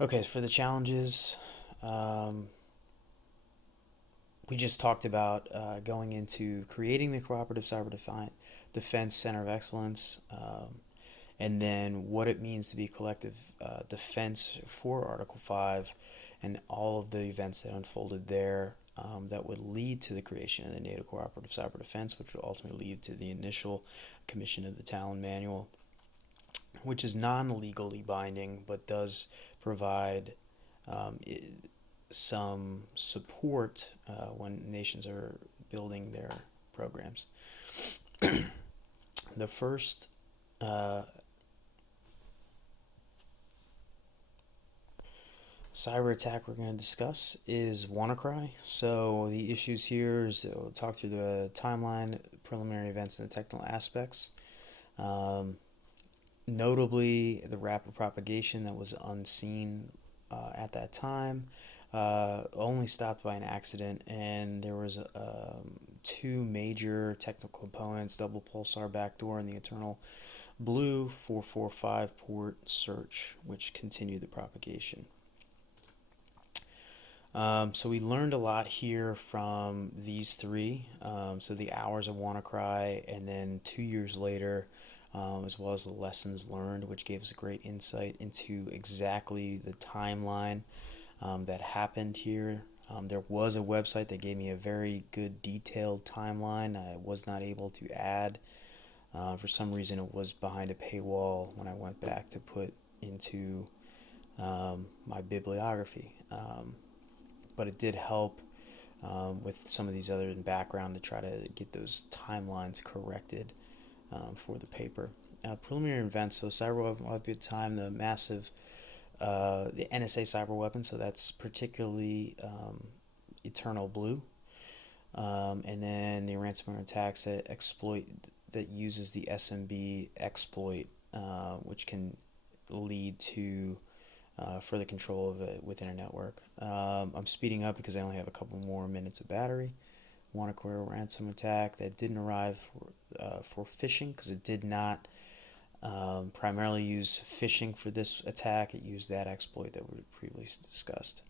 Okay, for the challenges, um, we just talked about going into creating the Cooperative Defense Center of Excellence, and then what it means to be collective defense for Article 5 and all of the events that unfolded there that would lead to the creation of the NATO Cooperative Cyber Defense, which would ultimately lead to the initial commission of the Talon Manual, which is non-legally binding but does provide um, some support when nations are building their programs. The first uh, cyber attack we're going to discuss is WannaCry. So the issues here is we'll talk through the timeline, preliminary events, and the technical aspects. Um, Notably, the rapid propagation that was unseen at that time, only stopped by an accident, and there was two major technical components: double pulsar backdoor and the internal blue 445 port search, which continued the propagation. So we learned a lot here from these three. So the hours of WannaCry, and then 2 years later, as well as the lessons learned, which gave us a great insight into exactly the timeline that happened here. There was a website that gave me a very good detailed timeline. I was not able to add. For some reason, it was behind a paywall when I went back to put into my bibliography. But it did help with some of these other in background to try to get those timelines corrected for the paper. Preliminary events, so cyber weapon at the time, the NSA cyber weapon, so that's particularly Eternal Blue, and then the ransomware attacks that uses the SMB exploit, which can lead to further control of it within a network. I'm speeding up because I only have a couple more minutes of battery. WannaCry ransom attack that didn't arrive for phishing because it did not primarily use phishing for this attack. It used that exploit that we previously discussed.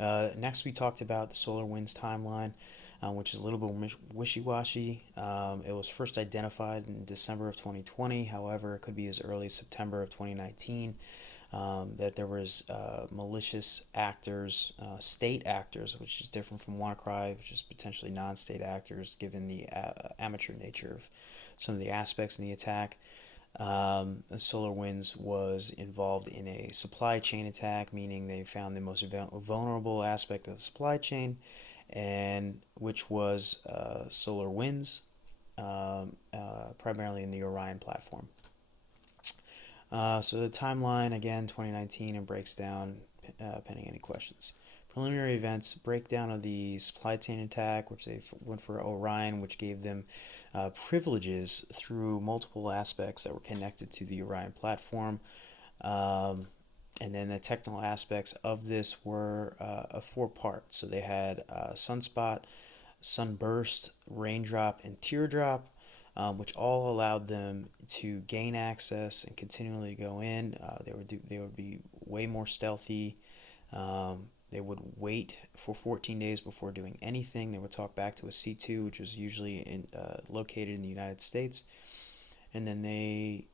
Next, we talked about the SolarWinds timeline, which is a little bit wishy-washy. It was first identified in December of 2020. However, it could be as early as September of 2019. That there was malicious actors, state actors, which is different from WannaCry, which is potentially non-state actors, given the amateur nature of some of the aspects in the attack. SolarWinds was involved in a supply chain attack, meaning they found the most vulnerable aspect of the supply chain, and which was SolarWinds, primarily in the Orion platform. So the timeline, again, 2019, and breaks down pending any questions. Preliminary events, breakdown of the supply chain attack, which they went for Orion, which gave them privileges through multiple aspects that were connected to the Orion platform. And then the technical aspects of this were a four parts. So they had sunspot, sunburst, raindrop, and teardrop, which all allowed them to gain access and continually go in. They would be way more stealthy. They would wait for 14 days before doing anything. They would talk back to a C2, which was usually located in the United States, and then they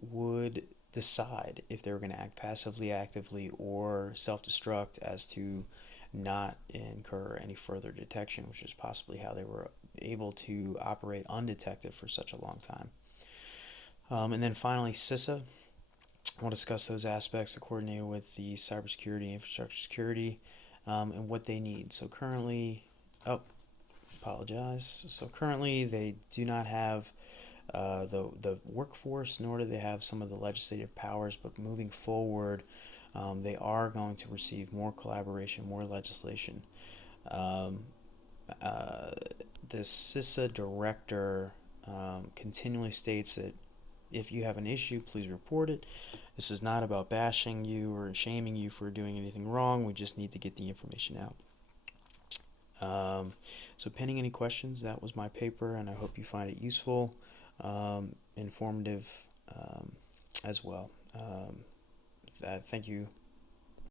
would decide if they were going to act passively, actively, or self-destruct as to not incur any further detection, which is possibly how they were able to operate undetected for such a long time. And then finally, CISA. We'll discuss those aspects to coordinate with the cybersecurity, infrastructure security, and what they need. So currently, apologize. So currently, they do not have the workforce, nor do they have some of the legislative powers. But moving forward, they are going to receive more collaboration, more legislation. Um, the CISA director continually states that if you have an issue, please report it. This is not about bashing you or shaming you for doing anything wrong. We just need to get the information out. So pending any questions, that was my paper, and I hope you find it useful, informative as well. Thank you